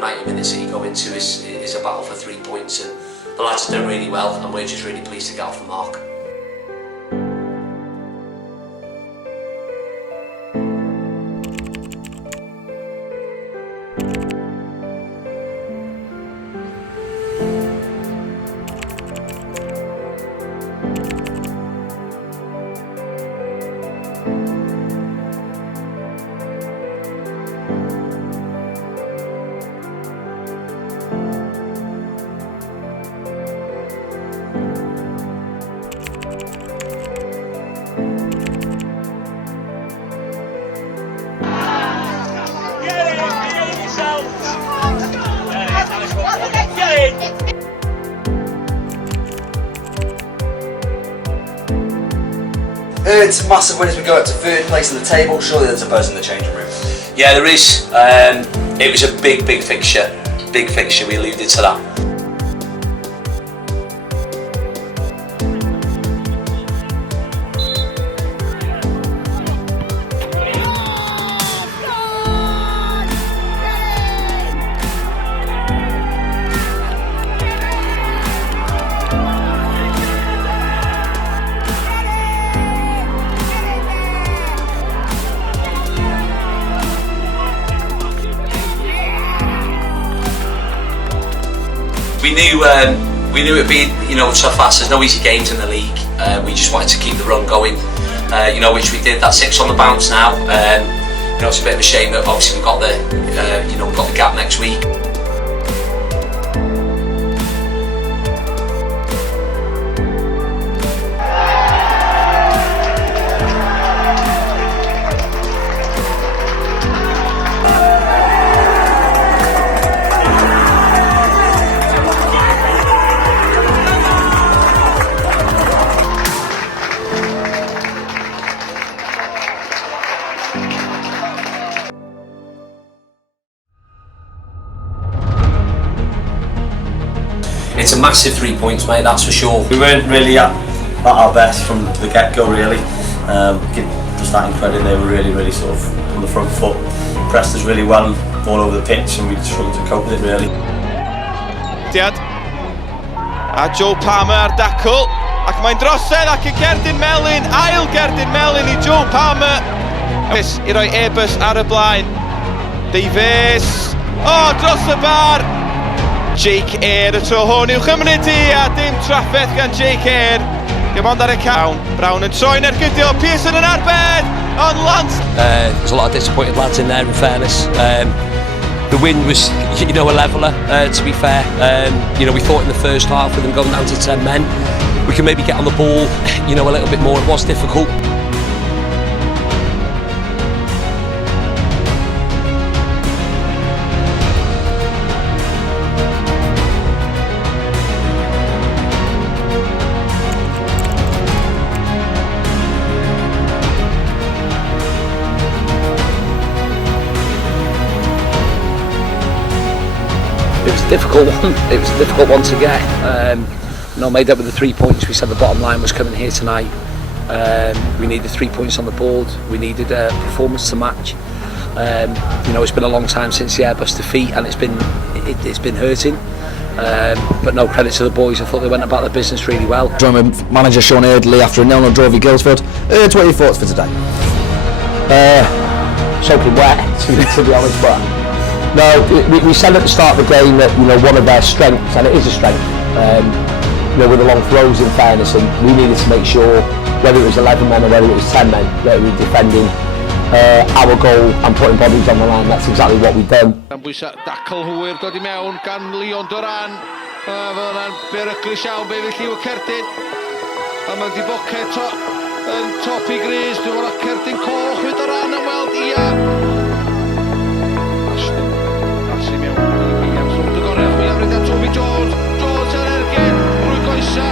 the 90 minutes that you go into is a battle for 3 points, and the lads have done really well, and we're just really pleased to get off the mark. It's a massive win as we go up to third place in the table. Surely there's a buzz in the changing room. Yeah, there is. It was a big fixture. Big fixture, we alluded to that. We knew it'd be, tough as there's no easy games in the league. We just wanted to keep the run going, which we did. That's 6 on the bounce now. It's a bit of a shame that obviously we've got the gap next week. It's a massive 3 points, mate, that's for sure. We weren't really at our best from the get-go, really. Give the starting credit, they were really sort of on the front foot. Pressed us really well all over the pitch, and we struggled to cope with it, really. Diad. A Joe Palmer ar dacl, ac mae'n drosedd ac y Gerdyn Melyn, ail Gerdyn Melyn I Joe Palmer. I roi e-bus ar y blaen. Davies, dros y bar. Jake Eyre y tro hwn i'w chymryd a dim trafferth gan Jake Eyre. Gymond ar y cawn, Brown yn troi'n ergydio, Pearson yn arbed, on Lance. There's a lot of disappointed lads in there, in fairness. The win was, a leveller, to be fair. We thought in the first half with them going down to 10 men, we can maybe get on the ball, a little bit more. It was difficult. It was a difficult one. It was a difficult one to get. Made up with the 3 points. We said the bottom line was coming here tonight. We needed 3 points on the board. We needed a performance to match. It's been a long time since the Airbus defeat, and it's been hurting. But no credit to the boys. I thought they went about their business really well. Joined with manager Sean Eardley after a 0-0 draw with Guildford. What are your thoughts for today? Soaking wet, to be honest, but no, we said at the start of the game that one of their strengths, and it is a strength, with the long throws, in fairness, and we needed to make sure, whether it was 11 men or whether it was 10 men, that we were defending our goal and putting bodies on the line. That's exactly what we've done. Bwysau dacl hwyr dod I mewn gan Leon Duran. Fel yna'n beryglis iawn be fe lliw y cerdyn. A mae di boced yn top I Gris. Dwi'n meddwl cerdyn coch with Duran yn weld ia. Asi mewn Williams rhwng dy gorau. Chwilio am Toby Jones. Jones ar ergyn. Rwy goesa.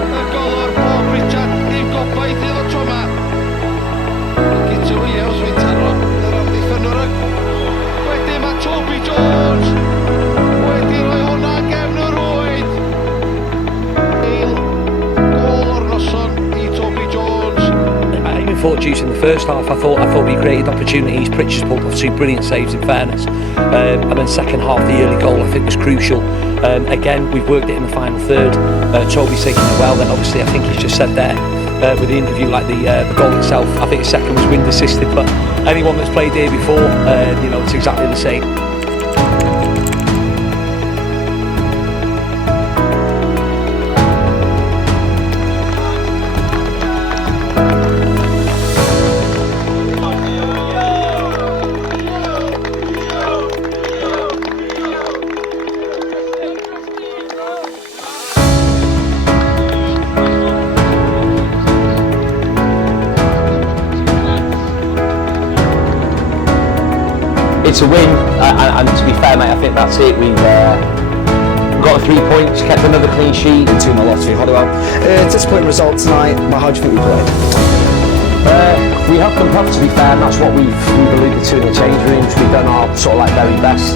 Y golwr Bob Richard. Dim gobaith iddo tro yma. Gito Williams fi'n taro. Yr amddiffynwr wedyn mae Toby Jones wedi rhoi hwnna gefn yr oed. Gol o'r noson I Toby Jones. I think we thought Juice in the first half. I thought we created opportunities. Pritchard's pulled off 2 brilliant saves in fairness, and then second half the early goal I think was crucial. Again, we've worked it in the final third. Toby's taking it well. Then obviously I think he's just said there with the interview, like the goal itself, I think the second was wind assisted, but anyone that's played here before, you know, it's exactly the same. It's a win, and to be fair, mate, I think that's it. We've got 3 points, kept another clean sheet. 2-0 off to Hollowell. Disappointing result tonight, but how do you think we played? We have come tough, to be fair, and that's what we've alluded to in the change rooms. We've done our sort of like very best.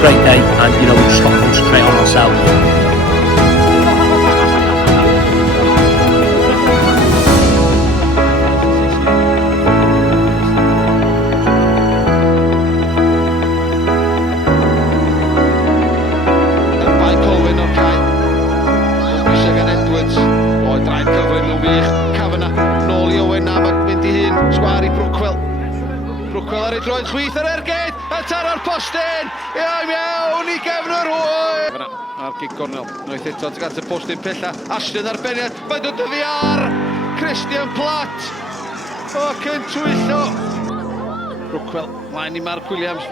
Great day, and you know, we've just got to concentrate on ourselves. Brwcwel ar ei droed chwith ar ergyd, a taro'r postyn, iawn I gefn yr hwy. Ar gig gornel, noeth eto, tuag at y postyn pella, Ashton arbeniad, mae'n dod oddi ar, Christian Platt, ac yn twyllo. Brwcwel, mlaen I Mark Williams,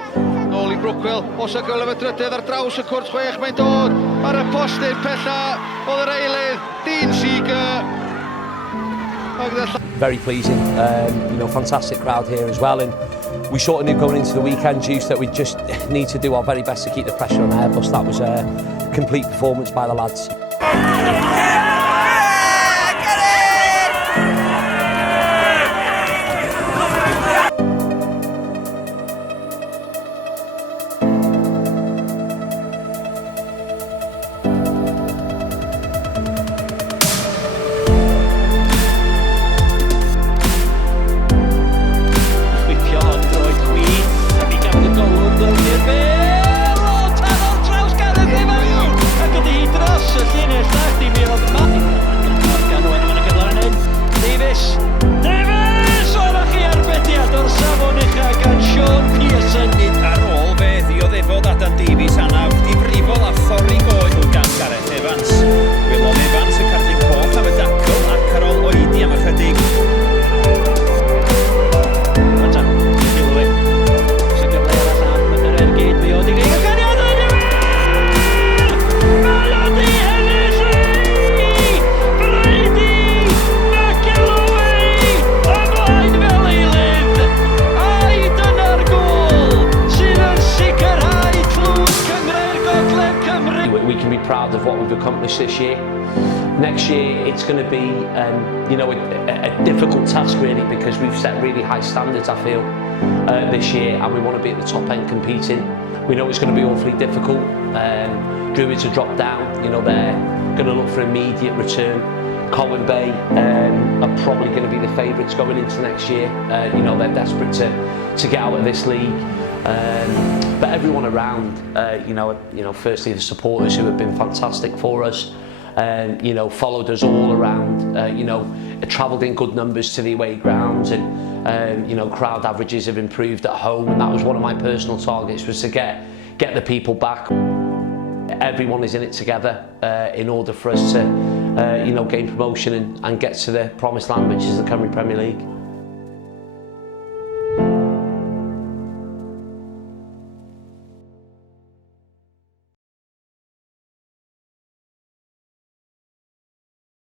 nôl I Brwcwel, os y gol y drydydd ar draws y cwrt chwech, mae'n dod ar y postyn pella, oedd yr eilydd, Dean Seeger. Very pleasing, you know, fantastic crowd here as well, and we sort of knew going into the weekend, Juice, that we just need to do our very best to keep the pressure on Airbus. That was a complete performance by the lads. Proud of what we've accomplished this year. Next year it's going to be you know, a difficult task really, because we've set really high standards, I feel, this year, and we want to be at the top end competing. We know it's going to be awfully difficult. Druids have dropped down, you know, they're going to look for immediate return. Colwyn Bay are probably going to be the favourites going into next year. You know, they're desperate to get out of this league. But everyone around, you know, firstly the supporters who have been fantastic for us, you know, followed us all around, you know, travelled in good numbers to the away grounds, and you know, crowd averages have improved at home, and that was one of my personal targets, was to get the people back. Everyone is in it together in order for us to you know, gain promotion and get to the promised land, which is the Cymru Premier League.